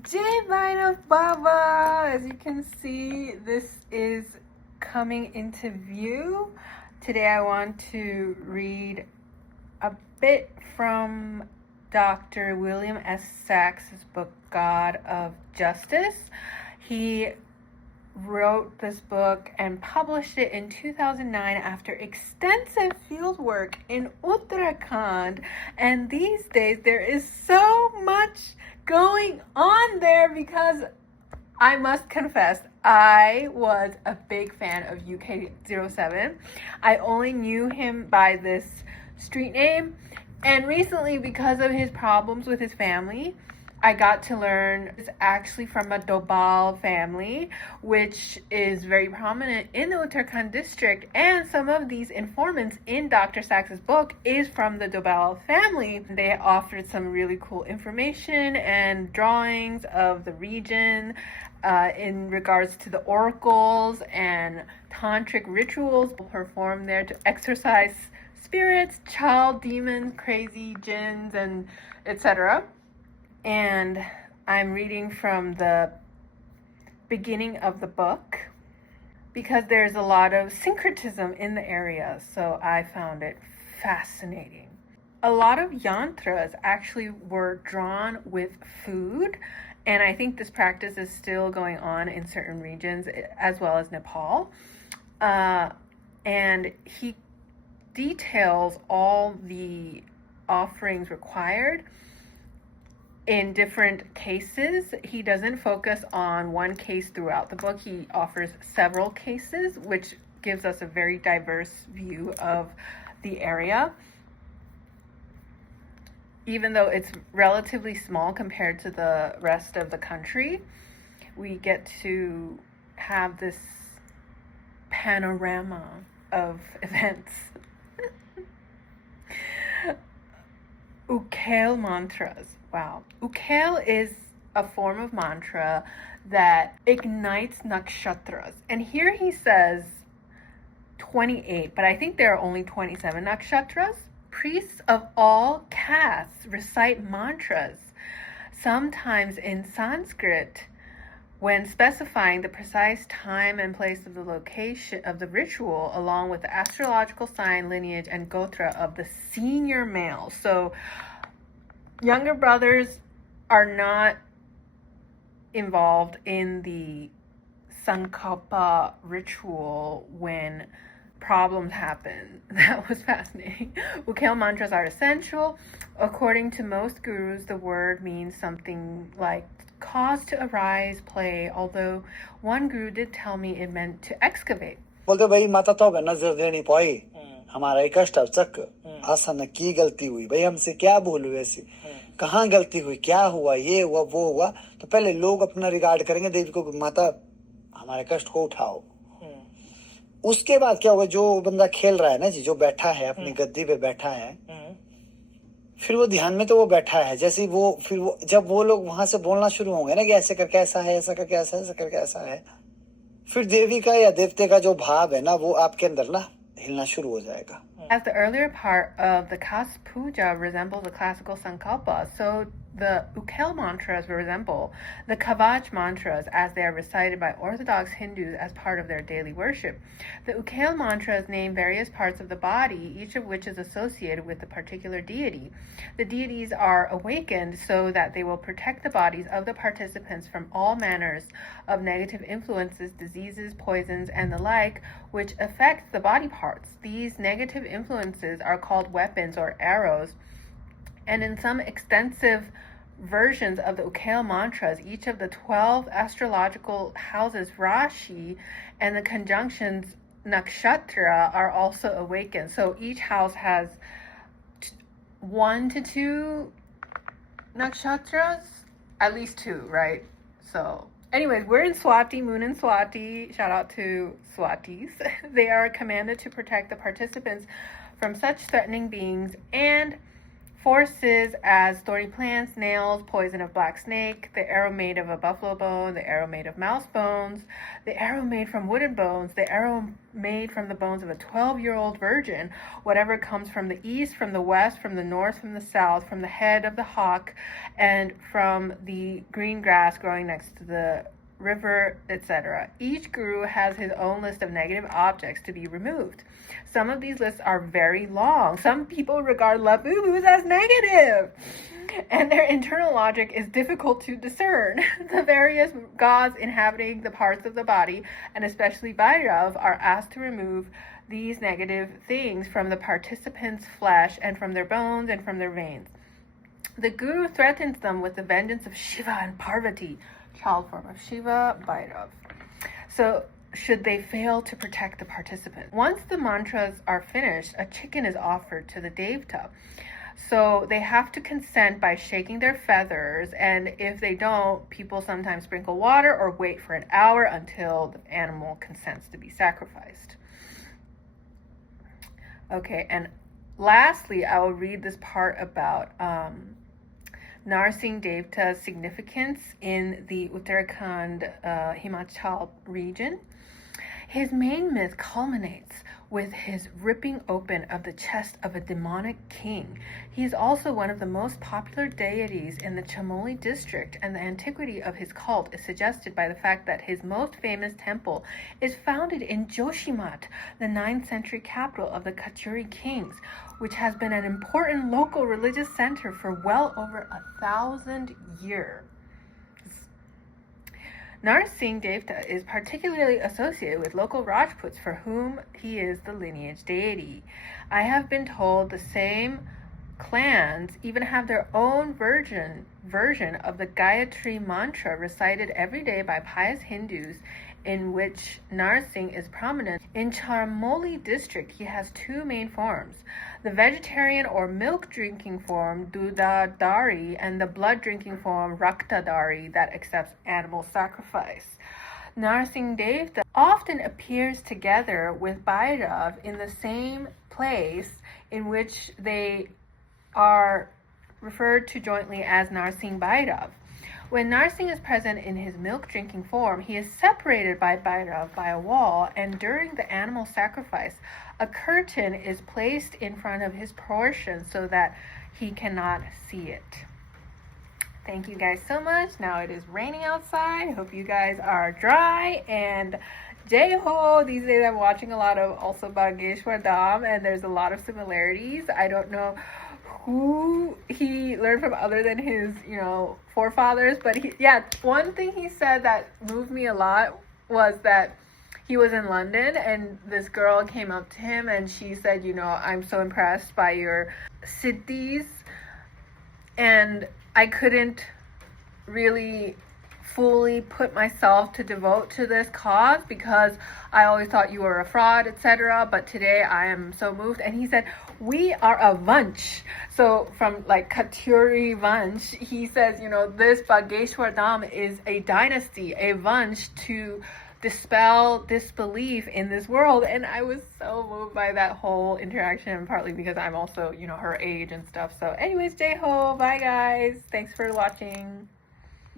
Jai Vainav Baba! As you can see, this is coming into view. Today I want to read a bit from Dr. William S. Sachs's book, God of Justice. He wrote this book and published it in 2009 after extensive field work in Uttarakhand. And these days there is so much going on there because I must confess, I was a big fan of UK07. I only knew him by this street name, and recently, because of his problems with his family, I got to learn it's actually from a Dobhal family, which is very prominent in the Uttarakhand district, and some of these informants in Dr. Sachs's book is from the Dobhal family. They offered some really cool information and drawings of the region in regards to the oracles and tantric rituals performed there to exorcise spirits, child demons, crazy jinns, and etc. And I'm reading from the beginning of the book because there's a lot of syncretism in the area, so I found it fascinating. A lot of yantras actually were drawn with food, and I think this practice is still going on in certain regions as well as Nepal. And he details all the offerings required in different cases. He doesn't focus on one case throughout the book. He offers several cases, which gives us a very diverse view of the area. Even though it's relatively small compared to the rest of the country, we get to have this panorama of events. Ukel mantras. Wow. Ukel is a form of mantra that ignites nakshatras. And here he says 28, but I think there are only 27 nakshatras. Priests of all castes recite mantras, sometimes in Sanskrit, when specifying the precise time and place of the location of the ritual, along with the astrological sign, lineage, and gotra of the senior male. So younger brothers are not involved in the Sankalpa ritual when problems happen. That was fascinating. Ukel mantras are essential. According to most gurus, the word means something like cause to arise, play, although one guru did tell me it meant to excavate. बोलते भाई माता तो नजर देनी पाई हमारा एक कष्ट चक आसन की गलती हुई भाई हमसे क्या भूल हुई ऐसी कहाँ गलती हुई क्या हुआ ये हुआ वो हुआ तो पहले लोग अपना रिगार्ड करेंगे देवी को माता हमारे कष्ट को उठाओ उसके बाद क्या होगा जो बंदा खेल रहा है ना जी जो बैठा है अपनी गद्दी पे बैठा है फिर वो ध्यान में तो वो बैठा है जैसे वो फिर वो जब वो लोग वहां से बोलना शुरू होंगे ना कि ऐसे करके ऐसा है ऐसा करके ऐसा है ऐसा करके ऐसा है फिर देवी का या देवते का जो भाव है ना वो आपके अंदर ना हिलना शुरू हो जाएगा. As the earlier part of the Kas Puja resembles the classical Sankalpa, so the Ukel mantras resemble the Kavach mantras as they are recited by Orthodox Hindus as part of their daily worship. The Ukel mantras name various parts of the body, each of which is associated with a particular deity. The deities are awakened so that they will protect the bodies of the participants from all manners of negative influences, diseases, poisons, and the like, which affect the body parts. These negative influences are called weapons or arrows, and in some extensive versions of the Ukel mantras, each of the 12 astrological houses, Rashi, and the conjunctions Nakshatra are also awakened. So each house has 1 to 2 nakshatras, at least 2, right? So anyways, we're in Swati, moon in Swati. Shout out to Swatis. They are commanded to protect the participants from such threatening beings and forces as thorny plants, nails, poison of black snake, the arrow made of a buffalo bone, the arrow made of mouse bones, the arrow made from wooden bones, the arrow made from the bones of a 12-year-old virgin, whatever comes from the east, from the west, from the north, from the south, from the head of the hawk, and from the green grass growing next to the river, etc. Each guru has his own list of negative objects to be removed. Some of these lists are very long. Some people regard labubus as negative, and their internal logic is difficult to discern. The various gods inhabiting the parts of the body, and especially Bhairav, are asked to remove these negative things from the participants' flesh and from their bones and from their veins. The guru threatens them with the vengeance of Shiva and Parvati, child form of Shiva, Bhairav. So, should they fail to protect the participant. Once the mantras are finished, a chicken is offered to the Devta. So they have to consent by shaking their feathers, and if they don't, people sometimes sprinkle water or wait for an hour until the animal consents to be sacrificed. Okay, and lastly, I will read this part about Nahar Singh Devta's significance in the Uttarakhand, Himachal region. His main myth culminates with his ripping open of the chest of a demonic king. He is also one of the most popular deities in the Chamoli district, and the antiquity of his cult is suggested by the fact that his most famous temple is founded in Joshimat, the 9th century capital of the Kachuri kings, which has been an important local religious center for well over 1,000 years. Nahar Singh Devta is particularly associated with local Rajputs for whom he is the lineage deity. I have been told the same clans even have their own version of the Gayatri mantra recited every day by pious Hindus, in which Nahar Singh is prominent. In Chamoli district, he has two main forms: the vegetarian or milk-drinking form, Dudadari, and the blood-drinking form, Raktadari, that accepts animal sacrifice. Nahar Singh Devta often appears together with Bhairav in the same place, in which they are referred to jointly as Nahar Singh Bhairav. When Nahar Singh is present in his milk-drinking form, he is separated by Bhairav by a wall, and during the animal sacrifice, a curtain is placed in front of his portion so that he cannot see it. Thank you guys so much. Now it is raining outside. I hope you guys are dry, and Jai Ho! These days I'm watching a lot of also Bageshwar dham, and there's a lot of similarities. I don't know who he learned from other than his, forefathers, but one thing he said that moved me a lot was that he was in London and this girl came up to him and she said, I'm so impressed by your siddhis, and I couldn't really fully put myself to devote to this cause because I always thought you were a fraud, etc. But today I am so moved. And he said, we are a vansh. So from Kachuri vansh, he says, this Bageshwar dham is a dynasty, a vansh to dispel disbelief in this world. And I was so moved by that whole interaction, partly because I'm also, her age and stuff. So anyways, Jai Ho, bye guys. Thanks for watching.